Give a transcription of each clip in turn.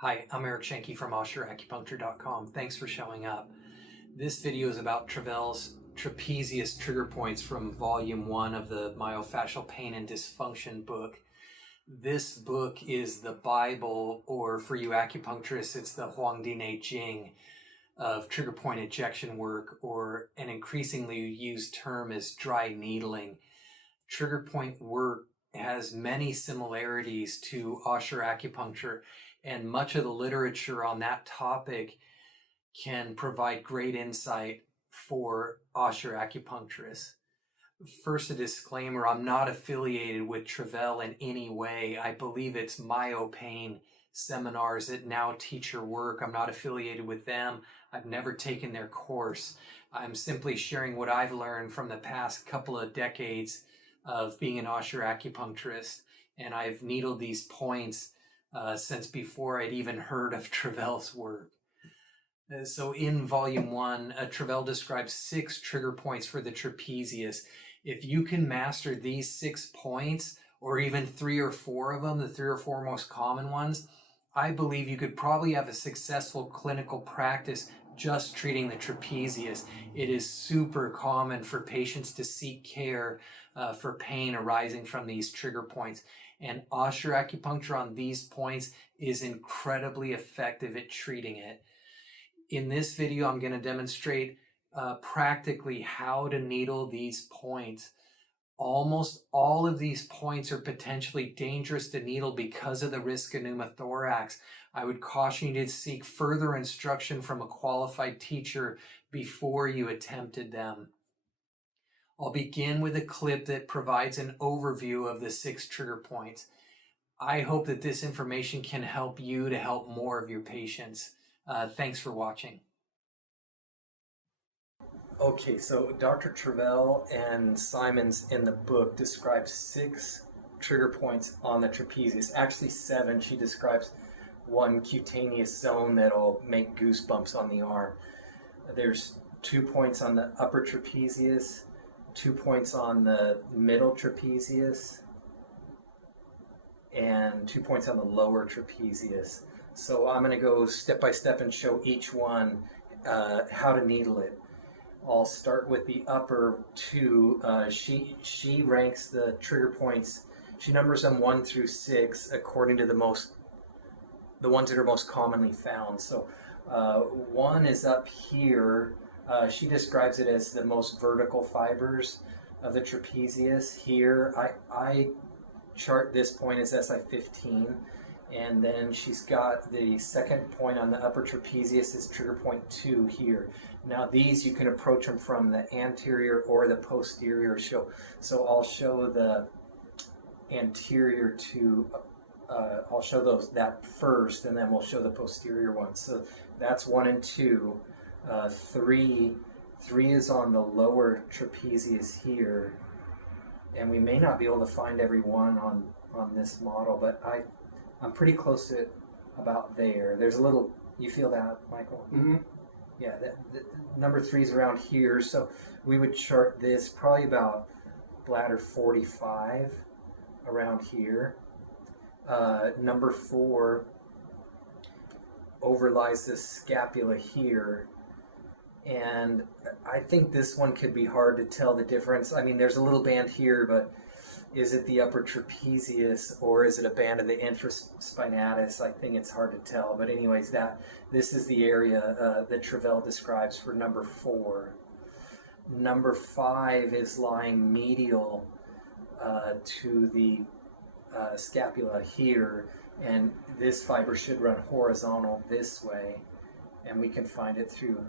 Hi, I'm Eric Schenke from Acupuncture.com. Thanks for showing up. This video is about Travell's Trapezius trigger points from Volume 1 of the Myofascial Pain and Dysfunction book. This book is the Bible, or for you acupuncturists, it's the Huangdi Jing of trigger point ejection work, or an increasingly used term is dry needling. Trigger point work has many similarities to Ashi Acupuncture, and much of the literature on that topic can provide great insight for Ashi acupuncturists. First, a disclaimer, I'm not affiliated with Travell in any way. I believe it's MyoPain seminars that now teach your work. I'm not affiliated with them. I've never taken their course. I'm simply sharing what I've learned from the past couple of decades of being an Ashi acupuncturist, and I've needled these points since before I'd even heard of Travell's work. So in Volume 1, Travell describes 6 trigger points for the trapezius. If you can master these 6 points, or even 3 or 4 of them, the 3 or 4 most common ones, I believe you could probably have a successful clinical practice just treating the trapezius. It is super common for patients to seek care for pain arising from these trigger points. And Ashi acupuncture on these points is incredibly effective at treating it. In this video, I'm going to demonstrate practically how to needle these points. Almost all of these points are potentially dangerous to needle because of the risk of pneumothorax. I would caution you to seek further instruction from a qualified teacher before you attempted them. I'll begin with a clip that provides an overview of the 6 trigger points. I hope that this information can help you to help more of your patients. Thanks for watching. Okay, so Dr. Travell and Simons in the book describe 6 trigger points on the trapezius. Actually 7. She describes one cutaneous zone that'll make goosebumps on the arm. There's 2 points on the upper trapezius, 2 points on the middle trapezius, and 2 points on the lower trapezius. So I'm going to go step by step and show each one how to needle it. I'll start with the upper 2. She ranks the trigger points. She numbers them 1 through 6 according to the ones that are most commonly found. So 1 is up here. She describes it as the most vertical fibers of the trapezius. Here, I chart this point as SI15, and then she's got the second point on the upper trapezius is trigger point 2 here. Now these you can approach them from the anterior or the posterior. So I'll show the anterior to, I'll show that first, and then we'll show the posterior one. So that's 1 and 2. 3 is on the lower trapezius here, and we may not be able to find every one on this model, but I'm pretty close to it about there. There's a little, you feel that, Michael? Mm-hmm. Yeah, number 3 is around here, so we would chart this probably about bladder 45 around here. Number 4 overlies the scapula here, and I think this one could be hard to tell the difference. I mean, there's a little band here, but is it the upper trapezius or is it a band of the infraspinatus? I think it's hard to tell. But anyways, this is the area that Travell describes for number 4. Number 5 is lying medial to the scapula here, and this fiber should run horizontal this way, and we can find it through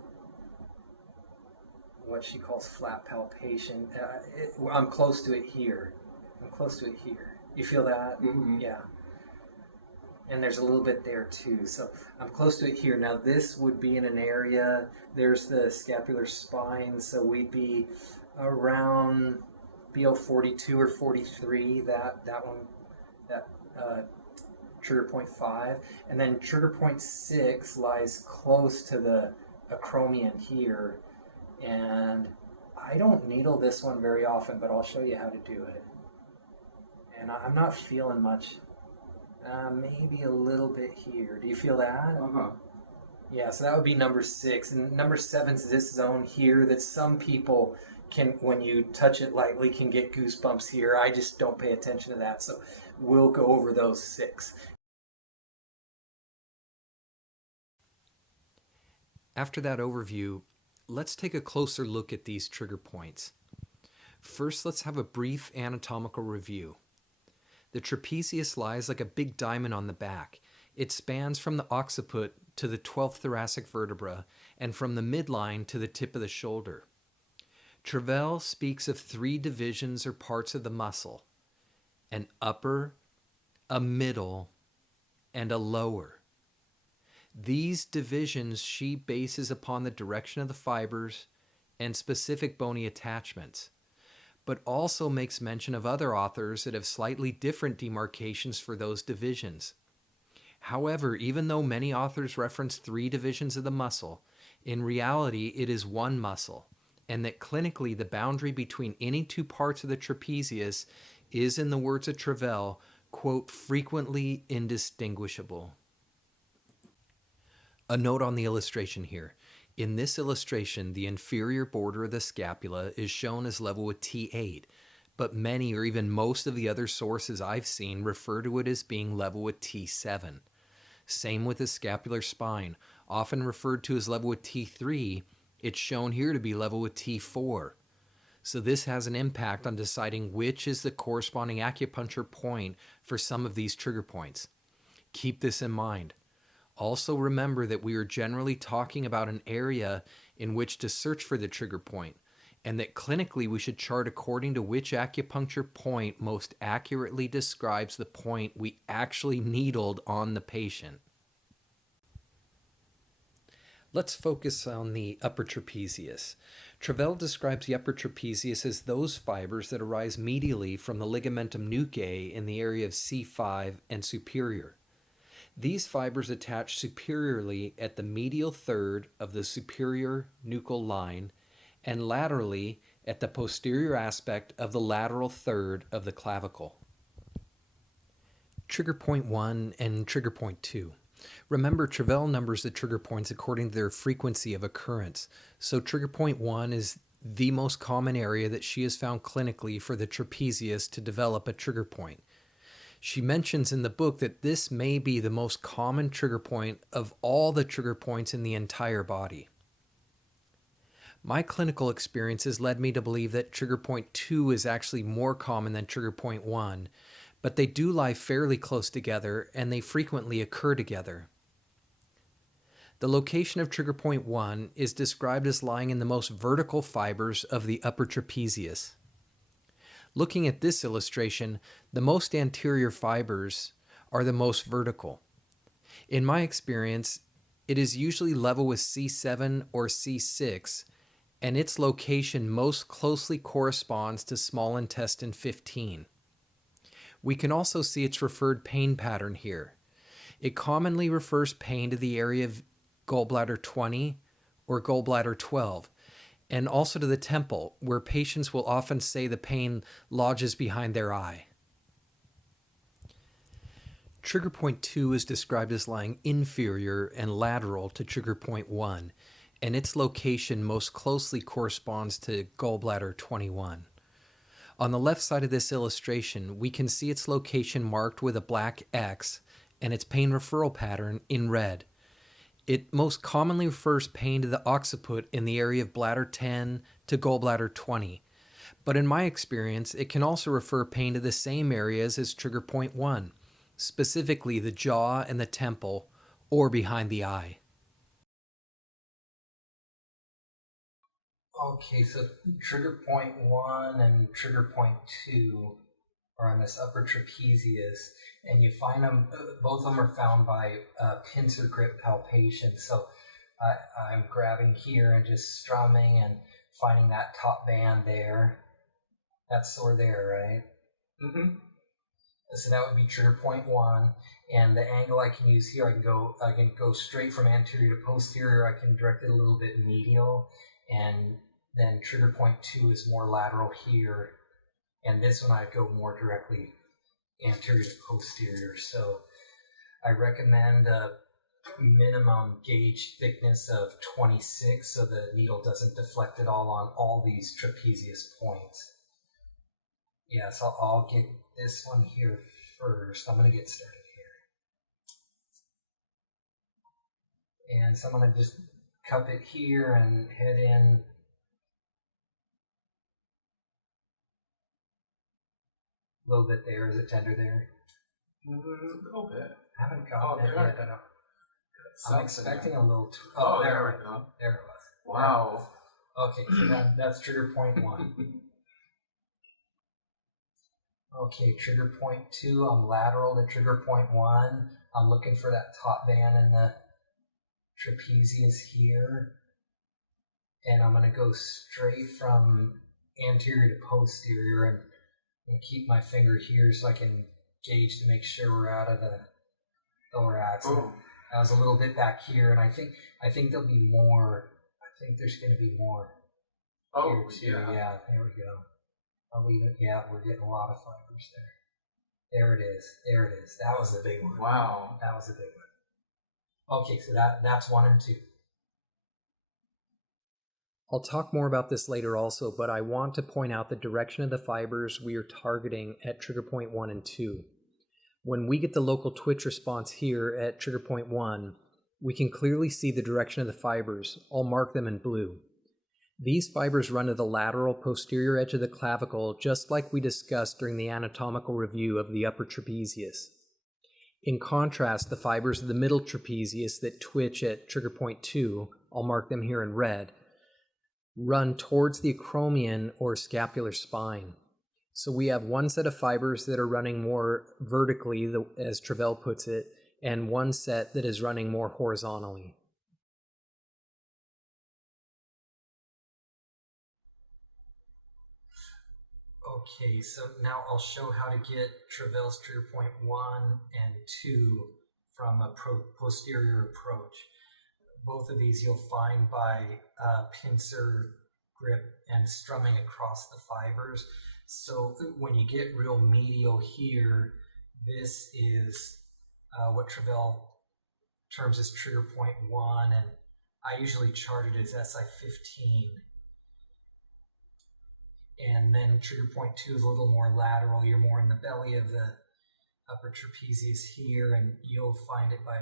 what she calls flat palpation. I'm close to it here. You feel that? Mm-hmm. Yeah. And there's a little bit there too. So I'm close to it here. Now this would be in an area, there's the scapular spine, so we'd be around BO 42 or 43, that trigger point 5. And then trigger point 6 lies close to the acromion here. And I don't needle this one very often, but I'll show you how to do it. And I'm not feeling much Maybe a little bit here. Do you feel that? Uh-huh. Yeah, so that would be number 6. And number 7 is this zone here that some people can, when you touch it lightly, can get goosebumps here. I just don't pay attention to that. So we'll go over those 6. After that overview, let's take a closer look at these trigger points. First, let's have a brief anatomical review. The trapezius lies like a big diamond on the back. It spans from the occiput to the 12th thoracic vertebra and from the midline to the tip of the shoulder. Travell speaks of 3 divisions or parts of the muscle: an upper, a middle, and a lower. These divisions she bases upon the direction of the fibers and specific bony attachments, but also makes mention of other authors that have slightly different demarcations for those divisions. However, even though many authors reference 3 divisions of the muscle, in reality it is one muscle, and that clinically the boundary between any 2 parts of the trapezius is, in the words of Travell, quote, frequently indistinguishable. A note on the illustration here. In this illustration, the inferior border of the scapula is shown as level with T8, but many or even most of the other sources I've seen refer to it as being level with T7. Same with the scapular spine, often referred to as level with T3, it's shown here to be level with T4. So this has an impact on deciding which is the corresponding acupuncture point for some of these trigger points. Keep this in mind. Also remember that we are generally talking about an area in which to search for the trigger point, and that clinically we should chart according to which acupuncture point most accurately describes the point we actually needled on the patient. Let's focus on the upper trapezius. Travell describes the upper trapezius as those fibers that arise medially from the ligamentum nuchae in the area of C5 and superior. These fibers attach superiorly at the medial third of the superior nuchal line and laterally at the posterior aspect of the lateral third of the clavicle. Trigger point 1 and trigger point 2. Remember, Travell numbers the trigger points according to their frequency of occurrence. So trigger point 1 is the most common area that she has found clinically for the trapezius to develop a trigger point. She mentions in the book that this may be the most common trigger point of all the trigger points in the entire body. My clinical experiences led me to believe that trigger point 2 is actually more common than trigger point 1, but they do lie fairly close together and they frequently occur together. The location of trigger point 1 is described as lying in the most vertical fibers of the upper trapezius. Looking at this illustration, the most anterior fibers are the most vertical. In my experience, it is usually level with C7 or C6, and its location most closely corresponds to small intestine 15. We can also see its referred pain pattern here. It commonly refers pain to the area of gallbladder 20 or gallbladder 12, and also to the temple, where patients will often say the pain lodges behind their eye. Trigger point 2 is described as lying inferior and lateral to trigger point 1, and its location most closely corresponds to gallbladder 21. On the left side of this illustration, we can see its location marked with a black X and its pain referral pattern in red. It most commonly refers pain to the occiput in the area of bladder 10 to gallbladder 20. But in my experience, it can also refer pain to the same areas as trigger point 1, specifically the jaw and the temple, or behind the eye. Okay, so trigger point 1 and trigger point 2 are on this upper trapezius, and you find them, both of them are found by pincer grip palpation. So I'm grabbing here and just strumming and finding that top band there. That's sore there, right? Mm-hmm. So that would be trigger point 1, and the angle I can use here, I can go straight from anterior to posterior. I can direct it a little bit medial, and then trigger point 2 is more lateral here, and this one I go more directly anterior to posterior. So I recommend a minimum gauge thickness of 26 so the needle doesn't deflect at all on all these trapezius points. Yeah, so I'll get this one here first. I'm going to get started here. And so I'm going to just cup it here and head in. A little bit there. Is it tender there? A little bit. I haven't gotten it yet. I'm expecting a little. Oh, there we go. There it was. Wow. Okay, so that's trigger point 1. Okay, trigger point 2. I'm lateral to trigger point 1. I'm looking for that top band in the trapezius here. And I'm going to go straight from anterior to posterior and keep my finger here so I can gauge to make sure we're out of the thorax. Oh. I was a little bit back here, and I think there'll be more. I think there's going to be more. Oh, here, yeah. Yeah, there we go. I'll leave it. Yeah, we're getting a lot of fibers there. There it is. There it is. That was the big one. Wow. That was the big one. Okay, so that's 1 and 2. I'll talk more about this later also, but I want to point out the direction of the fibers we are targeting at trigger point 1 and 2. When we get the local twitch response here at trigger point 1, we can clearly see the direction of the fibers. I'll mark them in blue. These fibers run to the lateral posterior edge of the clavicle, just like we discussed during the anatomical review of the upper trapezius. In contrast, the fibers of the middle trapezius that twitch at trigger point 2, I'll mark them here in red, run towards the acromion or scapular spine. So we have one set of fibers that are running more vertically, as Travell puts it, and one set that is running more horizontally. Okay, so now I'll show how to get Travell's trigger point 1 and 2 from a posterior approach. Both of these you'll find by pincer grip and strumming across the fibers. So when you get real medial here, this is what Travell terms as trigger point 1, and I usually chart it as SI15. And then trigger point 2 is a little more lateral. You're more in the belly of the upper trapezius here, and you'll find it by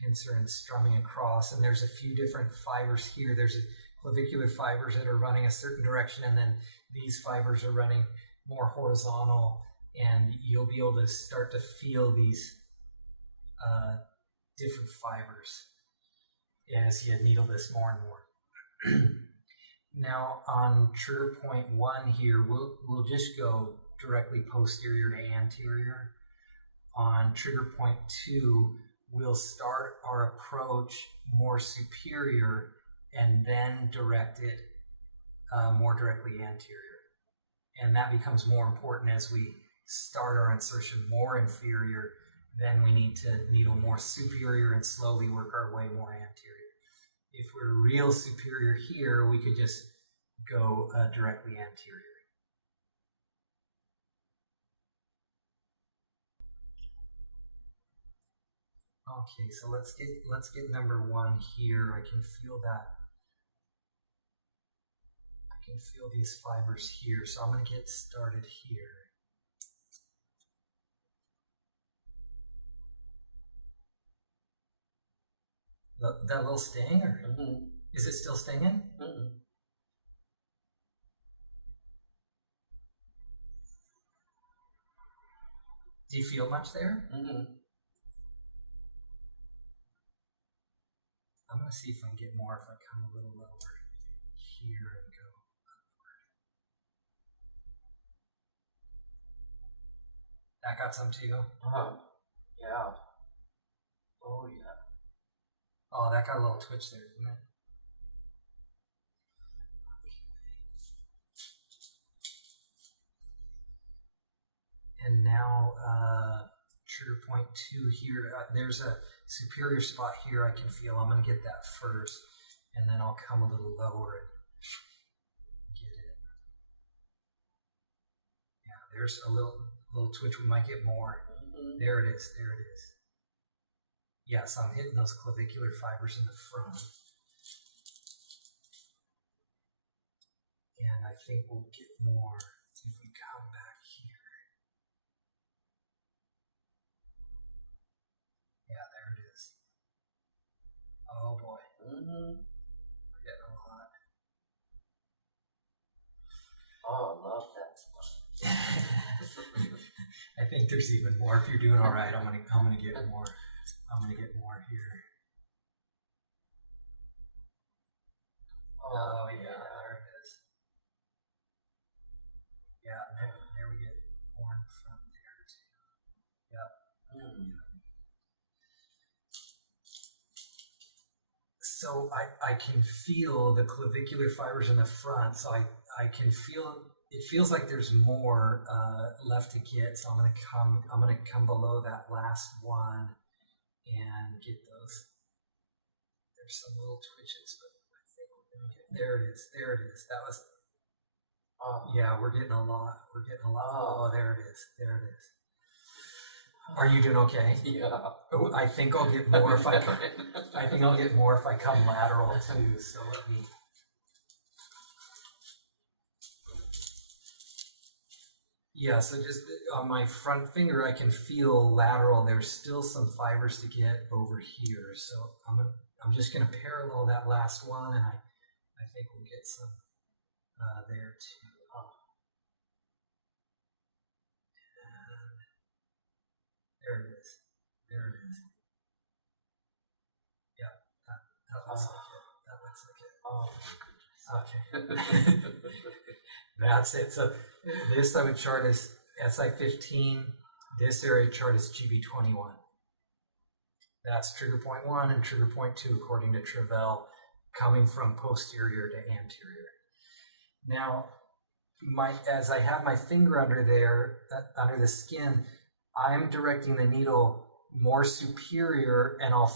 pincer and strumming across. And there's a few different fibers here. There's clavicular fibers that are running a certain direction, and then these fibers are running more horizontal, and you'll be able to start to feel these different fibers as you needle this more and more. Now on trigger point 1 here, we'll just go directly posterior to anterior. On trigger point 2, we'll start our approach more superior and then direct it more directly anterior. And that becomes more important as we start our insertion more inferior. Then we need to needle more superior and slowly work our way more anterior. If we're real superior here, we could just go directly anterior. Okay, so let's get number 1 here. I can feel that. I can feel these fibers here, so I'm going to get started here. That little sting, or is it still stinging? Do you feel much there? I'm going to see if I can get more if I come a little lower here and go upward. That got some too? Yeah. Oh, yeah. Oh, that got a little twitch there, didn't it? And now trigger point 2 here. There's a superior spot here I can feel. I'm going to get that first, and then I'll come a little lower and get it. Yeah, there's a little twitch. We might get more. There it is. There it is. Yeah, so I'm hitting those clavicular fibers in the front. And I think we'll get more if we come back here. Yeah, there it is. Oh boy. Mm-hmm. We're getting a lot. Oh, I love that stuff. I think there's even more. If you're doing all right, I'm gonna get more. I'm gonna get more here. Oh yeah, there it is. Yeah, there we get more in the front there too. Yep. So I can feel the clavicular fibers in the front. So I can feel it feels like there's more left to get. So I'm gonna come below that last one and get those. There's some little twitches, but I think we're gonna get there. It is. There it is. That was. Yeah, we're getting a lot. We're getting a lot. Oh, there it is. There it is. Are you doing okay? Yeah. Oh, I think I'll get more if I think I'll get more if I come lateral too. So let me. Yeah, so just on my front finger, I can feel lateral. There's still some fibers to get over here. So I'm just gonna parallel that last one, and I think we'll get some there too. And there it is. There it is. Yeah, that looks like it. That looks like it. Okay. That's it. So this I would chart as SI15. This area chart is GB21. That's trigger point 1 and trigger point 2 according to Travell, coming from posterior to anterior. Now, as I have my finger under there, under the skin, I'm directing the needle more superior, and I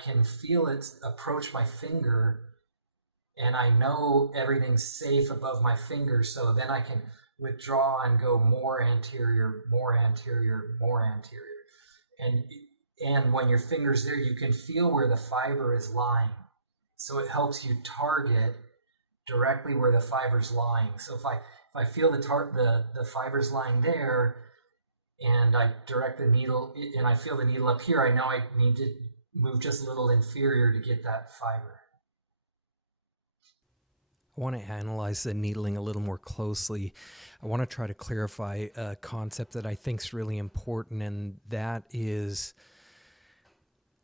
can feel it approach my finger, and I know everything's safe above my finger, so then I can withdraw and go more anterior, more anterior, more anterior. And when your finger's there, you can feel where the fiber is lying. So it helps you target directly where the fiber's lying. So if I feel the fiber's lying there, and I direct the needle, and I feel the needle up here, I know I need to move just a little inferior to get that fiber. I want to analyze the needling a little more closely. I want to try to clarify a concept that I think is really important, and that is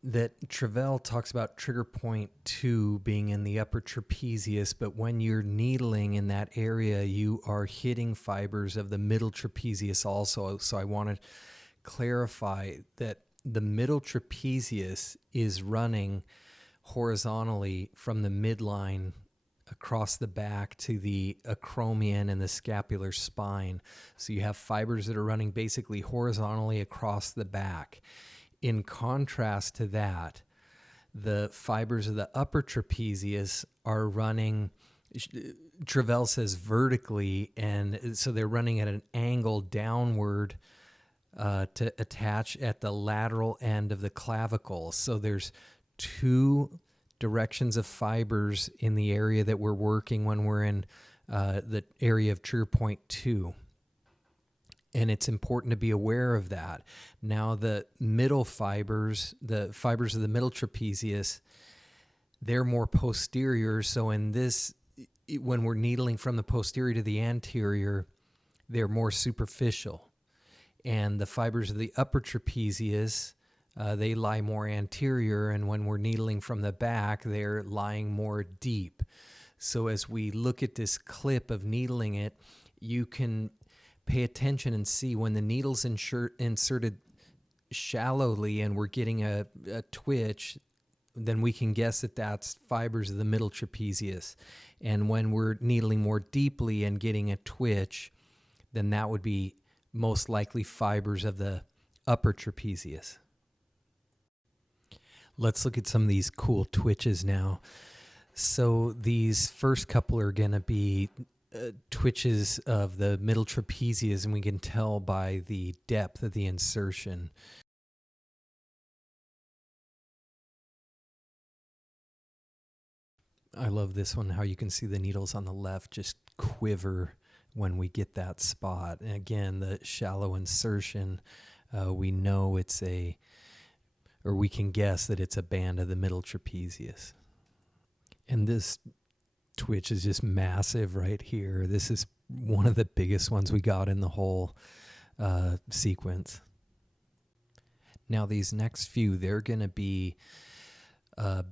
that Travell talks about trigger point 2 being in the upper trapezius, but when you're needling in that area, you are hitting fibers of the middle trapezius also. So I want to clarify that the middle trapezius is running horizontally from the midline across the back to the acromion and the scapular spine. So you have fibers that are running basically horizontally across the back. In contrast to that, the fibers of the upper trapezius are running, Travell says vertically, and so they're running at an angle downward to attach at the lateral end of the clavicle. So there's two directions of fibers in the area that we're working when we're in the area of trigger point 2. And it's important to be aware of that. Now, the middle fibers, the fibers of the middle trapezius, they're more posterior. So in this, when we're needling from the posterior to the anterior, they're more superficial. And the fibers of the upper trapezius, they lie more anterior. And when we're needling from the back, they're lying more deep. So as we look at this clip of needling it, you can pay attention and see when the needle's inserted shallowly and we're getting a twitch, then we can guess that that's fibers of the middle trapezius. And when we're needling more deeply and getting a twitch, then that would be most likely fibers of the upper trapezius. Let's look at some of these cool twitches now. So these first couple are going to be twitches of the middle trapezius, and we can tell by the depth of the insertion. I love this one, how you can see the needles on the left just quiver when we get that spot. And again, the shallow insertion, we know or we can guess that it's a band of the middle trapezius. And this twitch is just massive right here. This is one of the biggest ones we got in the whole sequence. Now these next few, they're going to be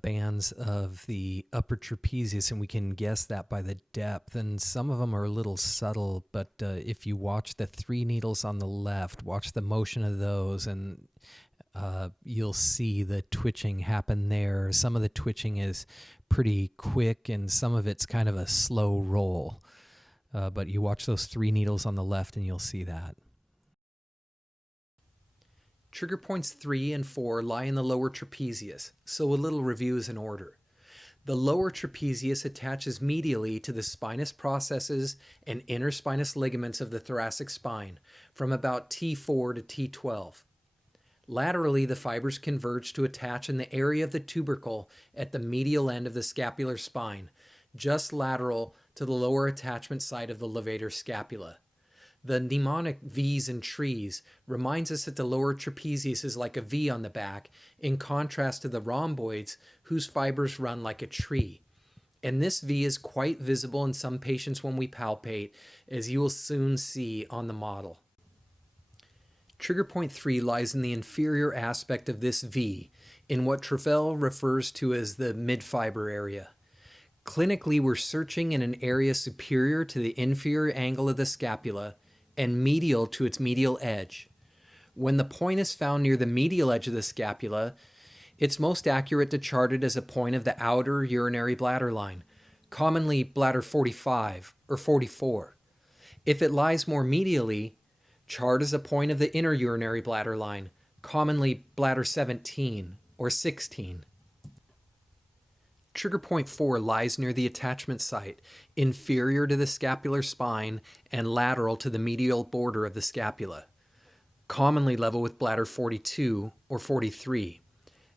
bands of the upper trapezius, and we can guess that by the depth. And some of them are a little subtle, but if you watch the 3 needles on the left, watch the motion of those, and you'll see the twitching happen there. Some of the twitching is pretty quick, and some of it's kind of a slow roll. But you watch those 3 needles on the left, and you'll see that. Trigger points 3 and 4 lie in the lower trapezius, so a little review is in order. The lower trapezius attaches medially to the spinous processes and interspinous ligaments of the thoracic spine from about T4 to T12. Laterally, the fibers converge to attach in the area of the tubercle at the medial end of the scapular spine, just lateral to the lower attachment site of the levator scapula. The mnemonic V's and TrPs reminds us that the lower trapezius is like a V on the back, in contrast to the rhomboids, whose fibers run like a tree. And this V is quite visible in some patients when we palpate, as you will soon see on the model. Trigger point 3 lies in the inferior aspect of this V, in what Travell refers to as the mid-fiber area. Clinically, we're searching in an area superior to the inferior angle of the scapula and medial to its medial edge. When the point is found near the medial edge of the scapula, it's most accurate to chart it as a point of the outer urinary bladder line, commonly bladder 45 or 44. If it lies more medially, chart as a point of the inner urinary bladder line, commonly bladder 17 or 16. Trigger point 4 lies near the attachment site, inferior to the scapular spine and lateral to the medial border of the scapula, commonly level with bladder 42 or 43.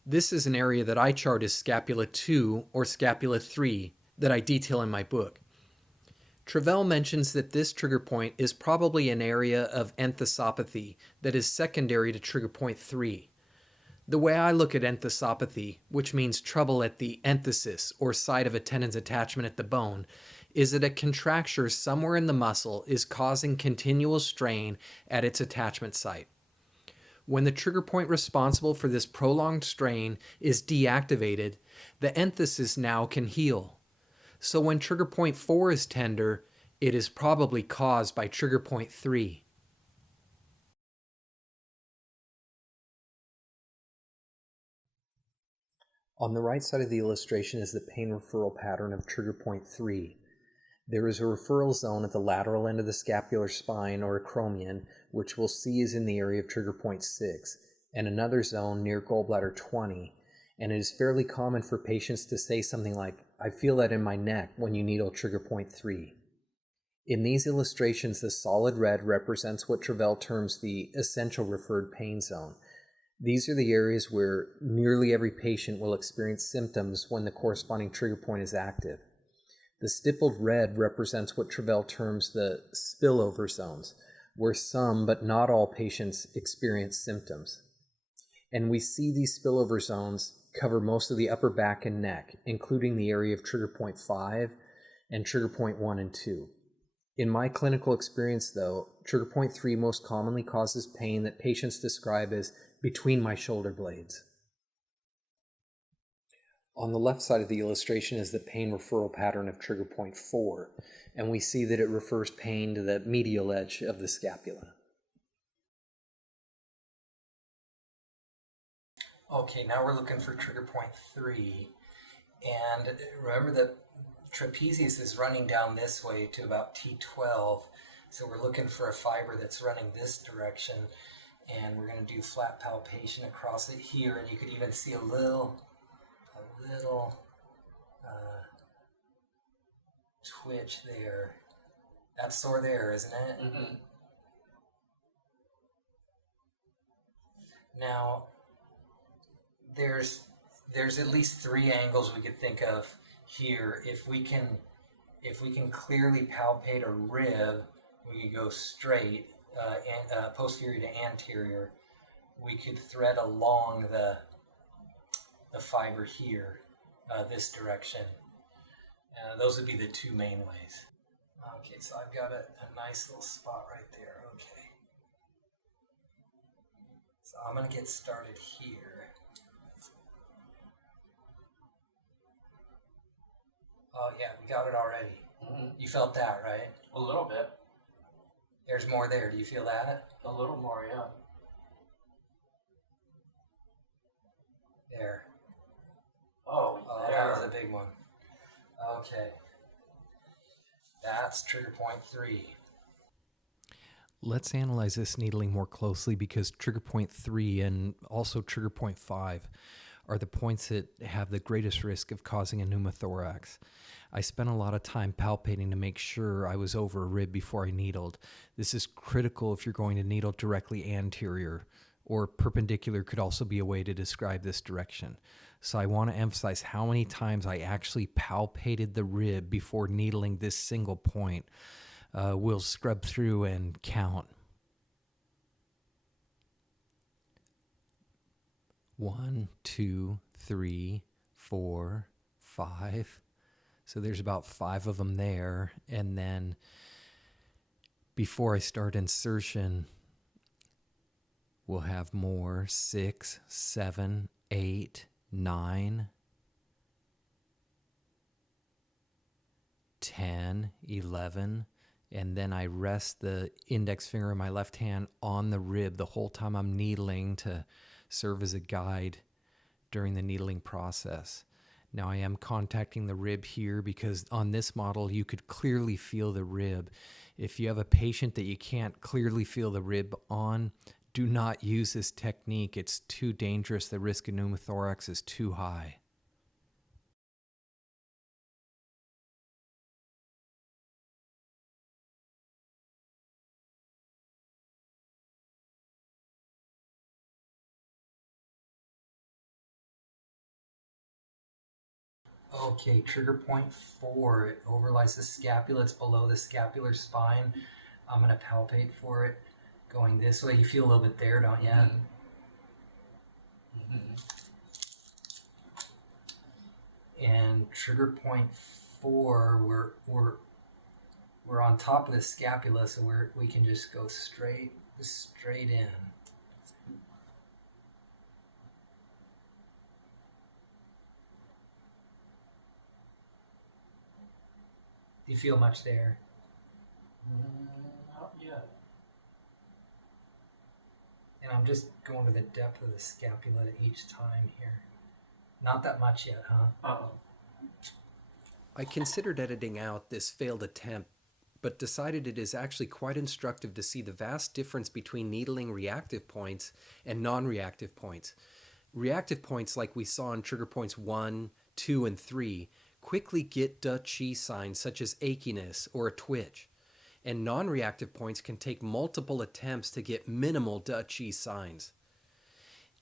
This is an area that I chart as scapula 2 or scapula 3 that I detail in my book. Travell mentions that this trigger point is probably an area of enthesopathy that is secondary to trigger point 3. The way I look at enthesopathy, which means trouble at the enthesis or site of a tendon's attachment at the bone, is that a contracture somewhere in the muscle is causing continual strain at its attachment site. When the trigger point responsible for this prolonged strain is deactivated, the enthesis now can heal. So when trigger point 4 is tender, it is probably caused by trigger point 3. On the right side of the illustration is the pain referral pattern of trigger point 3. There is a referral zone at the lateral end of the scapular spine or acromion, which we'll see is in the area of trigger point 6, and another zone near gallbladder 20. And it is fairly common for patients to say something like, "I feel that in my neck," when you needle trigger point 3. In these illustrations, the solid red represents what Travell terms the essential referred pain zone. These are the areas where nearly every patient will experience symptoms when the corresponding trigger point is active. The stippled red represents what Travell terms the spillover zones, where some but not all patients experience symptoms. And we see these spillover zones cover most of the upper back and neck, including the area of trigger point 5 and trigger point 1 and 2. In my clinical experience, though, trigger point 3 most commonly causes pain that patients describe as between my shoulder blades. On the left side of the illustration is the pain referral pattern of trigger point 4, and we see that it refers pain to the medial edge of the scapula. Okay, now we're looking for trigger point 3, and remember that trapezius is running down this way to about T12, so we're looking for a fiber that's running this direction, and we're going to do flat palpation across it here, and you could even see a little twitch there. That's sore there, isn't it? Mm-hmm. Now, there's at least 3 angles we could think of here, if we can clearly palpate a rib, we could go straight, posterior to anterior. We could thread along the fiber here, this direction. Those would be the two main ways. Okay, so I've got a nice little spot right there. Okay. So I'm going to get started here. Oh, yeah, we got it already. Mm-hmm. You felt that, right? A little bit. There's more there. Do you feel that? A little more, yeah. There. Oh, that was a big one. Okay. That's trigger point 3. Let's analyze this needling more closely because trigger point 3 and also trigger point 5 are the points that have the greatest risk of causing a pneumothorax. I spent a lot of time palpating to make sure I was over a rib before I needled. This is critical if you're going to needle directly anterior, or perpendicular could also be a way to describe this direction. So I want to emphasize how many times I actually palpated the rib before needling this single point. We'll scrub through and count. 1, 2, 3, 4, 5. So there's about 5 of them there. And then before I start insertion, we'll have more. 6, 7, 8, 9, 10, 11. And then I rest the index finger of my left hand on the rib the whole time I'm needling to serve as a guide during the needling process. Now I am contacting the rib here because on this model you could clearly feel the rib. If you have a patient that you can't clearly feel the rib on, do not use this technique. It's too dangerous. The risk of pneumothorax is too high. Okay, trigger point 4, it overlies the scapula, it's below the scapular spine. I'm going to palpate for it going this way. You feel a little bit there, don't you? Mm-hmm. Mm-hmm. And trigger point 4, we're on top of the scapula, so we can just go straight in. Do you feel much there? Not yet. And I'm just going to the depth of the scapula each time here. Not that much yet, huh? Uh-oh. I considered editing out this failed attempt, but decided it is actually quite instructive to see the vast difference between needling reactive points and non-reactive points. Reactive points, like we saw in trigger points 1, 2, and 3, quickly get TrPs signs such as achiness or a twitch, and non-reactive points can take multiple attempts to get minimal TrPs signs.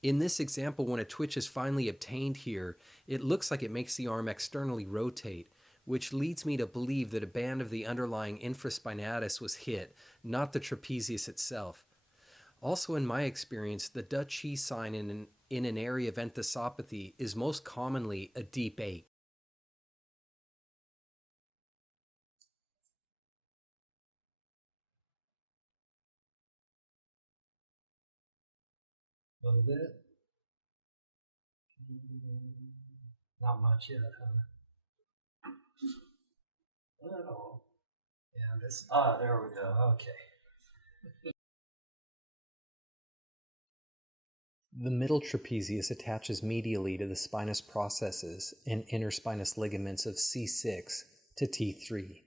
In this example, when a twitch is finally obtained here, it looks like it makes the arm externally rotate, which leads me to believe that a band of the underlying infraspinatus was hit, not the trapezius itself. Also, in my experience, the TrPs sign in an area of enthesopathy is most commonly a deep ache. A little bit. Not much yet, huh? Not at all. Yeah, this. There we go. Okay. The middle trapezius attaches medially to the spinous processes and interspinous ligaments of C6 to T3,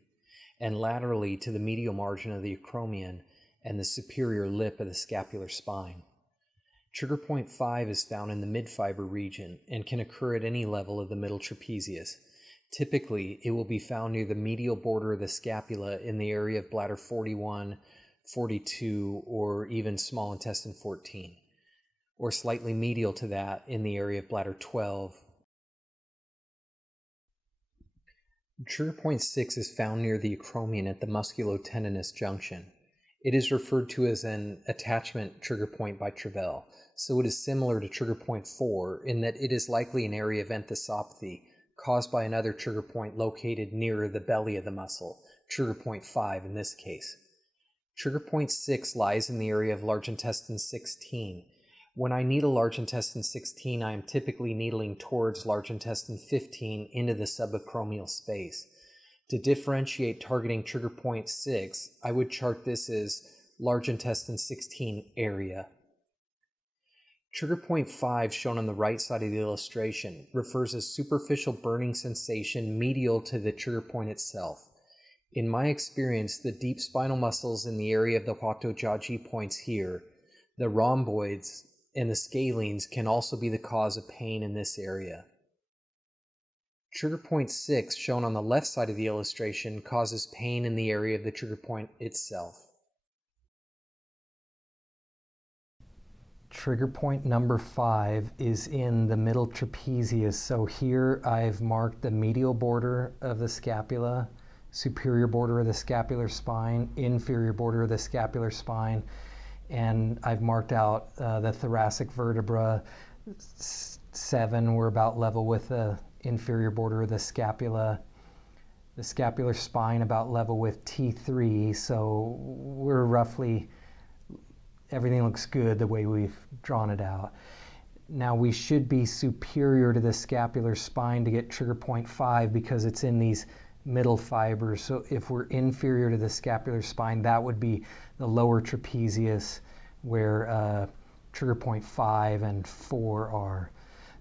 and laterally to the medial margin of the acromion and the superior lip of the scapular spine. Trigger point 5 is found in the midfiber region and can occur at any level of the middle trapezius. Typically, it will be found near the medial border of the scapula in the area of bladder 41, 42, or even small intestine 14, or slightly medial to that in the area of bladder 12. Trigger point 6 is found near the acromion at the musculotendinous junction. It is referred to as an attachment trigger point by Travell, so it is similar to trigger point 4 in that it is likely an area of enthesopathy caused by another trigger point located nearer the belly of the muscle, trigger point 5 in this case. Trigger point 6 lies in the area of large intestine 16. When I needle large intestine 16, I am typically needling towards large intestine 15 into the subacromial space. To differentiate targeting trigger point 6, I would chart this as large intestine 16 area. Trigger point 5, shown on the right side of the illustration, refers as superficial burning sensation medial to the trigger point itself. In my experience, the deep spinal muscles in the area of the Huato-Jiaji points here, the rhomboids, and the scalenes can also be the cause of pain in this area. Trigger point 6, shown on the left side of the illustration, causes pain in the area of the trigger point itself. Trigger point number 5 is in the middle trapezius. So here I've marked the medial border of the scapula, superior border of the scapular spine, inferior border of the scapular spine, and I've marked out the thoracic vertebra. 7, we're about level with the inferior border of the scapular spine about level with T3, so we're roughly, everything looks good the way we've drawn it out. Now we should be superior to the scapular spine to get trigger point 5 because it's in these middle fibers. So if we're inferior to the scapular spine, that would be the lower trapezius where trigger point 5 and 4 are.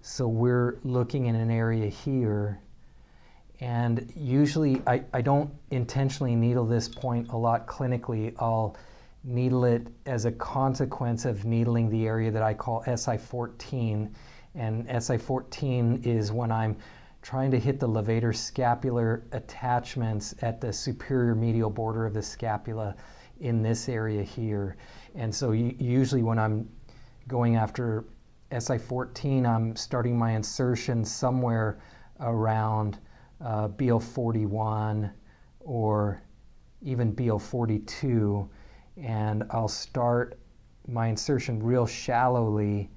So we're looking in an area here, and usually I don't intentionally needle this point a lot clinically. I'll needle it as a consequence of needling the area that I call SI14, and SI14 is when I'm trying to hit the levator scapular attachments at the superior medial border of the scapula in this area here. And so usually when I'm going after SI14, I'm starting my insertion somewhere around BL41 or even BL42, and I'll start my insertion real shallowly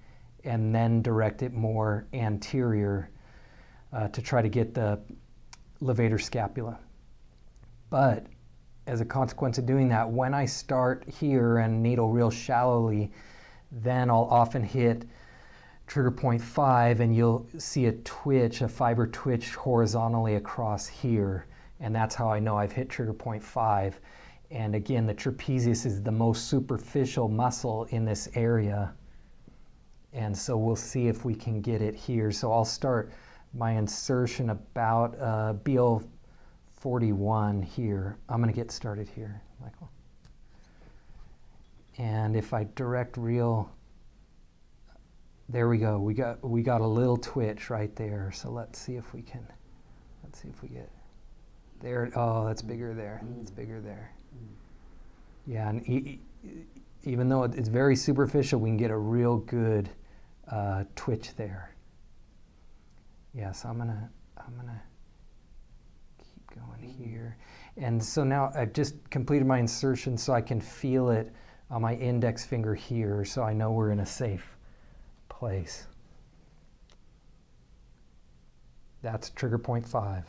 and then direct it more anterior to try to get the levator scapula. But as a consequence of doing that, when I start here and needle real shallowly, then I'll often hit trigger point 5, and you'll see a twitch, a fiber twitch horizontally across here, and that's how I know I've hit trigger point 5. And again, the trapezius is the most superficial muscle in this area, and so we'll see if we can get it here. So I'll start my insertion about BL41 here. I'm going to get started here, Michael. And if I direct real, there we go. We got a little twitch right there. So let's see if we get there. Oh, that's bigger there. It's bigger there. Yeah, and even though it's very superficial, we can get a real good twitch there. Yeah, so I'm gonna keep going here. And so now I've just completed my insertion, so I can feel it on my index finger here, so I know we're in a safe place. That's trigger point 5.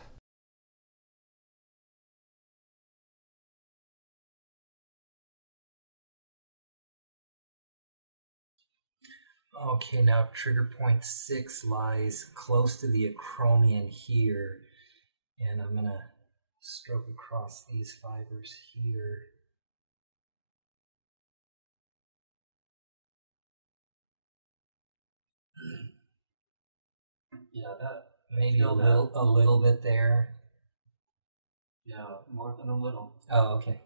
Okay, now trigger point 6 lies close to the acromion here, and I'm going to stroke across these fibers here. Yeah, that Maybe a little bit there. Yeah, more than a little. Oh, okay.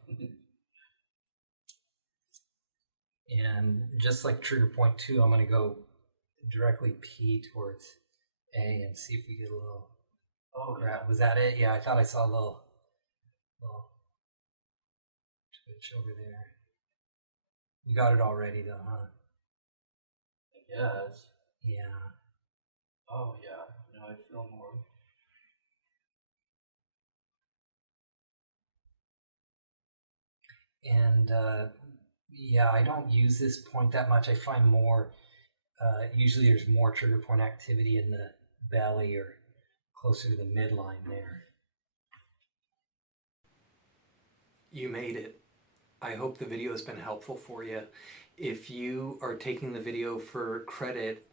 And just like trigger point 2, I'm going to go directly P towards A and see if we get a little. Oh, grab. Was that it? Yeah, I thought I saw a little twitch over there. We got it already though, huh? I guess. Yeah. Oh yeah. Now I feel more. And yeah, I don't use this point that much. I find more, usually there's more trigger point activity in the belly or closer to the midline there. You made it. I hope the video has been helpful for you. If you are taking the video for credit,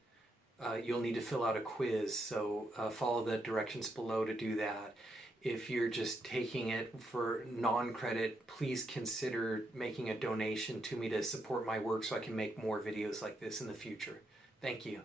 you'll need to fill out a quiz, so follow the directions below to do that. If you're just taking it for non-credit, please consider making a donation to me to support my work so I can make more videos like this in the future. Thank you.